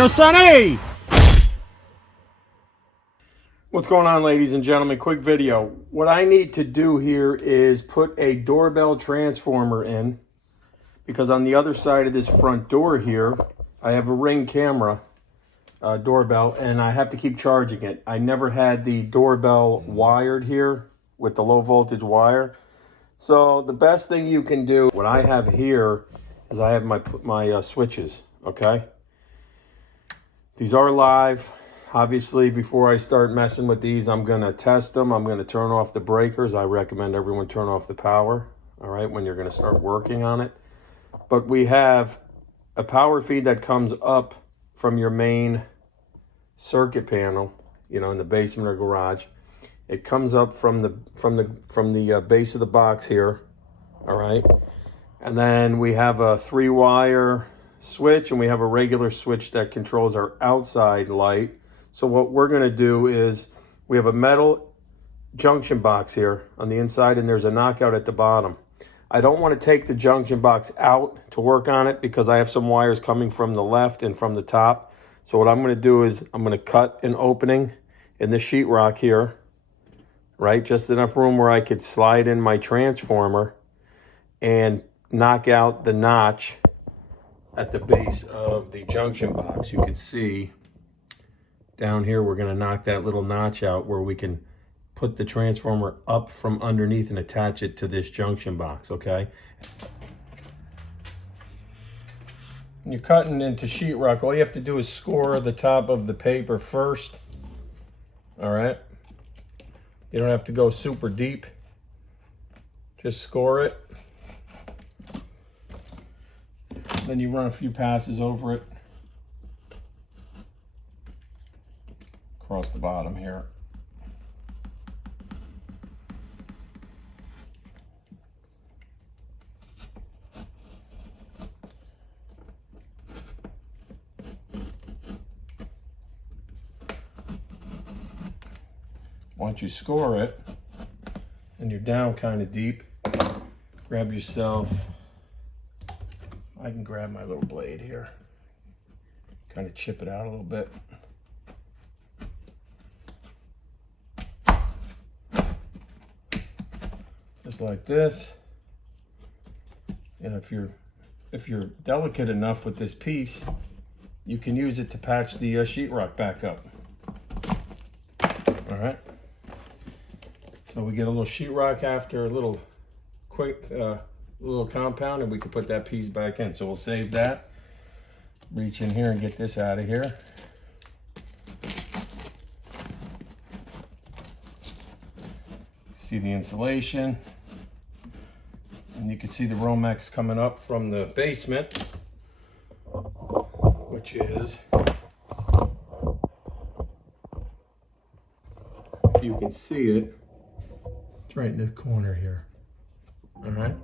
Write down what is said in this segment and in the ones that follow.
Yo, Sonny! What's going on, ladies and gentlemen? Quick video. What I need to do here is put a doorbell transformer in, because on the other side of this front door here, I have a Ring camera doorbell, and I have to keep charging it. I never had the doorbell wired here with the low voltage wire. So the best thing you can do, what I have here is I have my switches, okay? These are live. Obviously, before I start messing with these, I'm going to test them. I'm going to turn off the breakers. I recommend everyone turn off the power, all right, when you're going to start working on it. But we have a power feed that comes up from your main circuit panel, you know, in the basement or garage. It comes up from the base of the box here, all right? And then we have a 3-wire switch, and we have a regular switch that controls our outside light. So what we're going to do is we have a metal junction box here on the inside, and there's a knockout at the bottom. I don't want to take the junction box out to work on it because I have some wires coming from the left and from the top. So what I'm going to do is I'm going to cut an opening in the sheetrock here, right? Just enough room where I could slide in my transformer and knock out the notch at the base of the junction box. You can see down here, we're going to knock that little notch out where we can put the transformer up from underneath and attach it to this junction box, okay? When you're cutting into sheetrock, all you have to do is score the top of the paper first, all right? You don't have to go super deep. Just score it. Then you run a few passes over it. Across the bottom here. Once you score it, and you're down kind of deep, grab yourself, I can grab my little blade here, kind of chip it out a little bit. Just like this. And if you're delicate enough with this piece, you can use it to patch the sheetrock back up. All right. So we get a little sheetrock after a little quick little compound, and we can put that piece back in. So we'll save that. Reach in here and get this out of here. See the insulation. And you can see the Romex coming up from the basement, which is, if you can see it, it's right in this corner here. All right,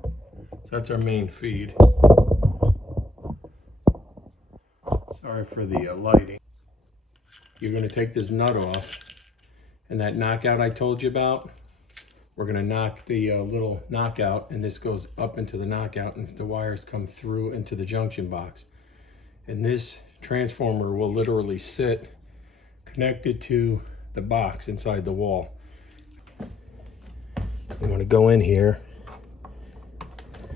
so that's our main feed. Sorry for the lighting. You're going to take this nut off, and that knockout I told you about, we're going to knock the little knockout, and this goes up into the knockout, and the wires come through into the junction box. And this transformer will literally sit connected to the box inside the wall. You want to go in here,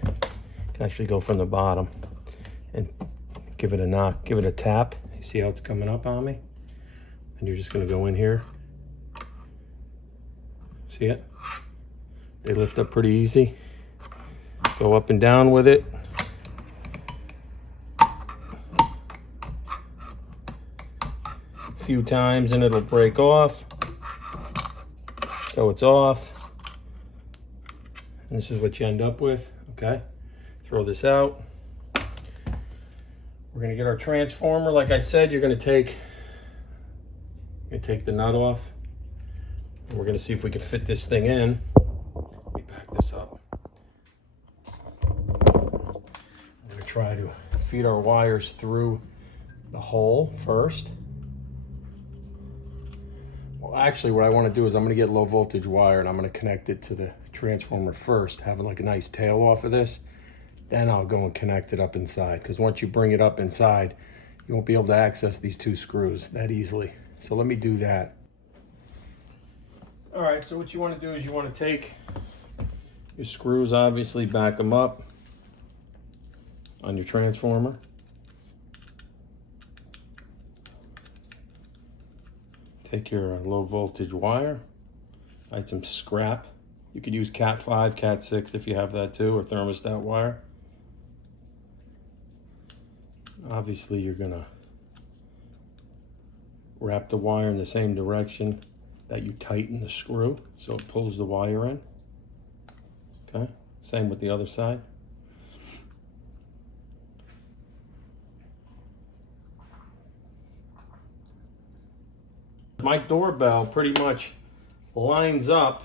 you can actually go from the bottom and give it a knock, give it a tap. You see how it's coming up on me? And you're just going to go in here. See it? They lift up pretty easy. Go up and down with it. A few times and it'll break off. So it's off. And this is what you end up with, okay? Throw this out. We're gonna get our transformer. Like I said, you're gonna take the nut off. And we're gonna see if we can fit this thing in. This up. I'm going to try to feed our wires through the hole first. Well, actually what I want to do is I'm going to get low voltage wire, and I'm going to connect it to the transformer first, have like a nice tail off of this. Then I'll go and connect it up inside, because once you bring it up inside, you won't be able to access these two screws that easily. So let me do that. All right, so what you want to do is you want to take your screws, obviously back them up on your transformer. Take your low voltage wire, light some scrap. You could use Cat 5, Cat 6 if you have that too, or thermostat wire. Obviously you're gonna wrap the wire in the same direction that you tighten the screw so it pulls the wire in. Okay, same with the other side. My doorbell pretty much lines up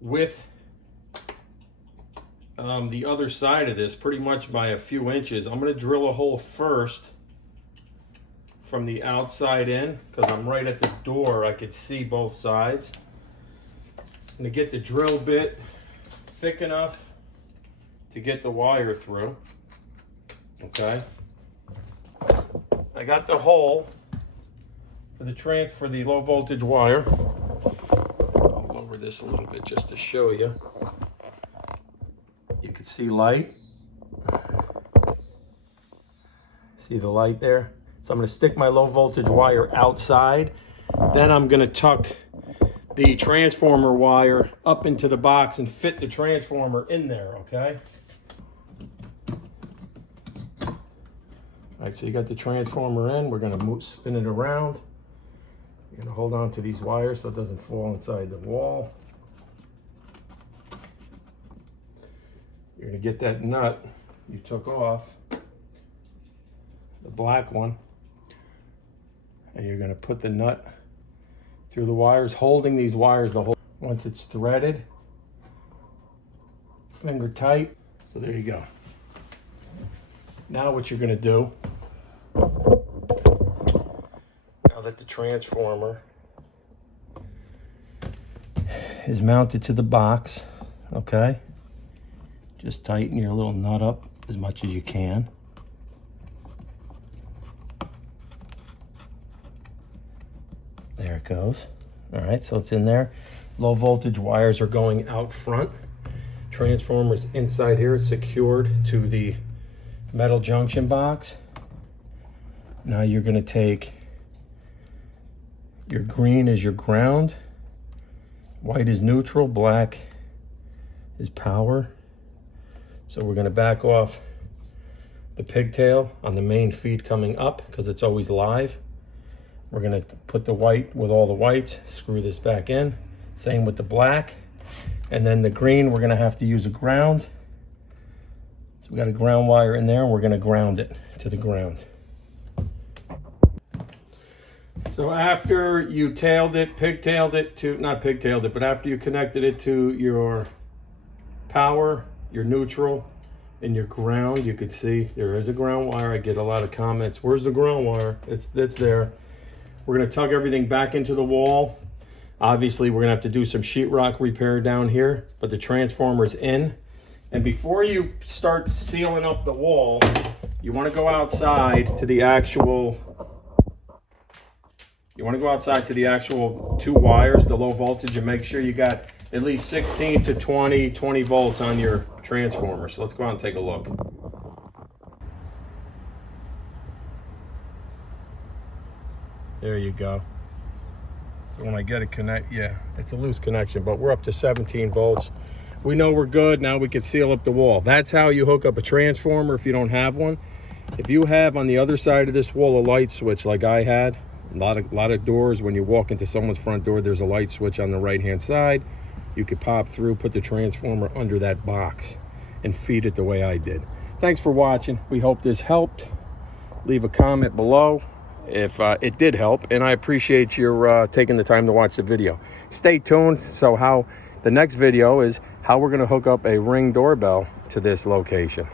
with the other side of this pretty much by a few inches. I'm going to drill a hole first from the outside in because I'm right at the door. I could see both sides. I'm going to get the drill bit thick enough to get the wire through. Okay. I got the hole for the low voltage wire. I'll lower this a little bit just to show you. You can see light. See the light there? So I'm going to stick my low voltage wire outside. Then I'm going to tuck the transformer wire up into the box and fit the transformer in there, okay? All right, so you got the transformer in. We're going to spin it around. You're going to hold on to these wires so it doesn't fall inside the wall. You're going to get that nut you took off, the black one, and you're going to put the nut through the wires, holding these wires the whole. Once it's threaded, finger tight. So there you go. Now what you're going to do, now that the transformer is mounted to the box, okay, just tighten your little nut up as much as you can. There it goes. All right, so it's in there. Low voltage wires are going out front. Transformer's inside here, it's secured to the metal junction box. Now you're going to take your green is your ground, white is neutral, black is power. So we're going to back off the pigtail on the main feed coming up because it's always live. We're going to put the white with all the whites, screw this back in. Same with the black. And then the green, we're going to have to use a ground. So we got a ground wire in there and we're going to ground it to the ground. So after you pigtailed it to, not pigtailed it, but after you connected it to your power, your neutral, and your ground, you could see there is a ground wire. I get a lot of comments, where's the ground wire? It's there. We're gonna tug everything back into the wall. Obviously, we're gonna have to do some sheetrock repair down here, but the transformer's in. And before you start sealing up the wall, you wanna go outside to the actual, two wires, the low voltage, and make sure you got at least 16 to 20 volts on your transformer. So let's go out and take a look. There you go. So when I get it connect, yeah, it's a loose connection, but we're up to 17 volts. We know we're good. Now we can seal up the wall. That's how you hook up a transformer if you don't have one. If you have on the other side of this wall a light switch like I had, a lot of doors, when you walk into someone's front door, there's a light switch on the right-hand side. You could pop through, put the transformer under that box and feed it the way I did. Thanks for watching. We hope this helped. Leave a comment below if it did help, and I appreciate your taking the time to watch the video. Stay tuned. So the next video is how we're going to hook up a Ring doorbell to this location.